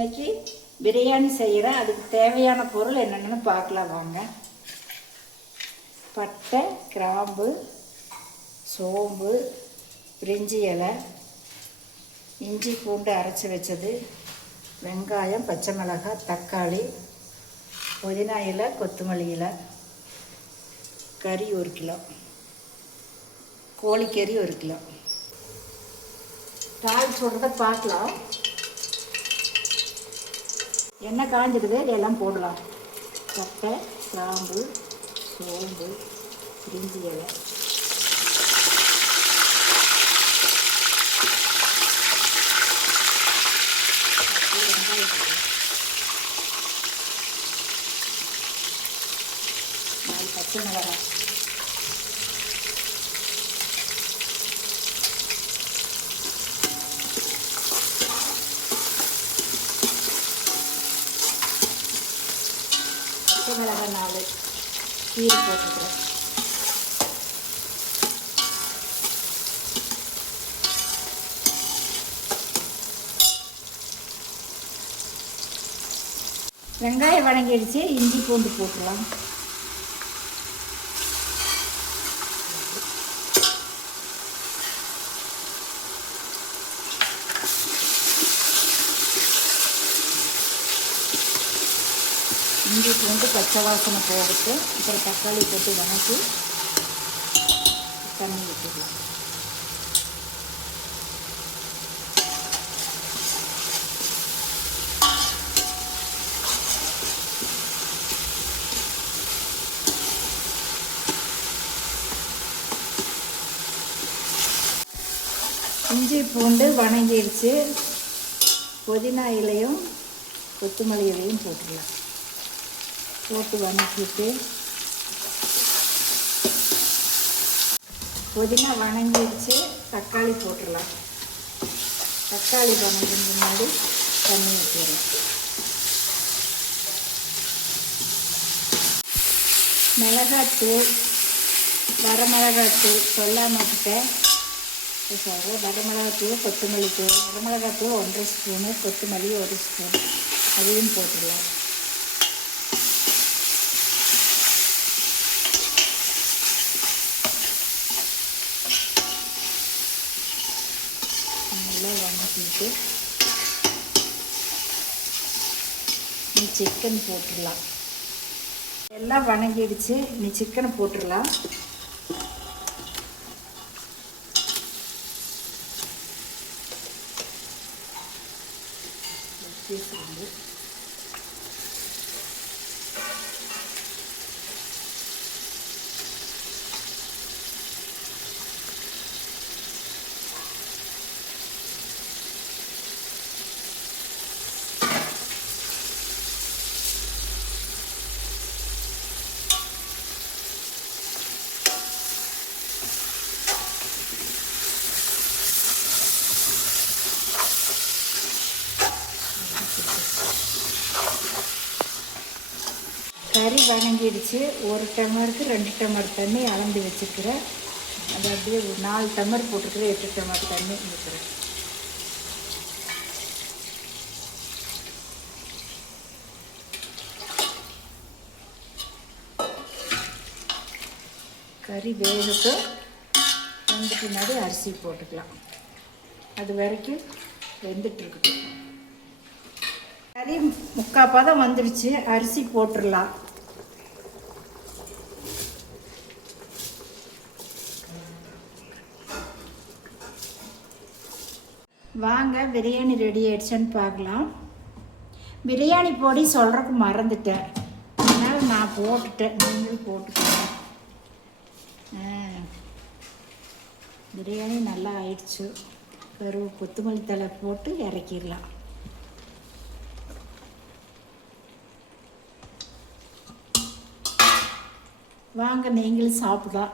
இன்றைக்கி பிரியாணி செய்கிறேன். அதுக்கு தேவையான பொருள் என்னென்னு பார்க்கலாம் வாங்க. பட்டை, கிராம்பு, சோம்பு, பிரிஞ்சி இலை, இஞ்சி பூண்டு அரைச்சி வச்சது, வெங்காயம், பச்சை மிளகாய், தக்காளி, புதினா இலை, கொத்தமல்லி இலை, கறி 1 கிலோ, கோழிக்கறி 1 கிலோ. தாள் சொல்கிறத பார்க்கலாம். எண்ணெய் காஞ்சிடுது, இதெல்லாம் போடலாம். பட்டை, கிராம்பு, சோம்பு, பிரிஞ்சி இலை, பச்சை மிளகாய், பச்சை மிளகாய் 4 கீரை போட்டுக்கிறேன். வெங்காயம் வதங்கிடுச்சு, இஞ்சி பூண்டு போட்டுடலாம். இஞ்சி பூண்டு பச்சை வாசனை போட்டு அப்புறம் தக்காளி போட்டு வதக்கி தண்ணி விட்டுடலாம். இஞ்சி பூண்டு வதங்கிடுச்சு, புதினா இலையும் கொத்தமல்லி இலையும் போட்டுடலாம். போட்டு வதக்கிட்டு புதினா வதங்கிடுச்சு, தக்காளி போட்டுடலாம். தக்காளி வதங்கின முன்னாடி தண்ணி ஊற்றிடலாம். மிளகாத்தூள், வரமிளகாத்தூள் சொல்லாமல் விட்டேன் சொல்கிறேன். வரமிளகாத்தூள், கொத்தமல்லி தூள், வரமிளகாத்தூள் 1 ஸ்பூனு, கொத்தமல்லி 1 ஸ்பூன், அதையும் போட்டுடலாம். நல்லா வதக்கிட்டு சிக்கன் போட்டுடலாம். எல்லாம் வதங்கிடுச்சு, நீ சிக்கனை போட்டுடலாம். கறி வதங்கிடுச்சு. 1 டம்ளருக்கு 2 டம்ளர் தண்ணி அளந்து வச்சுக்கிறேன். அது அப்படியே 4 டம்ளர் போட்டுக்கிறேன். 8 டம்ளர் தண்ணி ஊற்றுறேன். கறி வேகட்டும். வெந்த பின்னாடி அரிசி போட்டுக்கலாம். அது வரைக்கும் வெந்துட்டுருக்கட்டும். கறி 3/4 பதம் வந்துடுச்சு, அரிசி போட்டுடலாம். வாங்க பிரியாணி ரெடி ஆயிடுச்சுன்னு பார்க்கலாம். பிரியாணி பொடி சொல்கிறதுக்கு மறந்துட்டேன், அதனால் நான் போட்டுட்டேன். நீங்களும் போட்டுக்கோங்க. பிரியாணி நல்லா ஆயிடுச்சு. கொத்தமல்லி தழை போட்டு இறக்கிடலாம். வாங்க நீங்களும் சாப்பிடலாம்.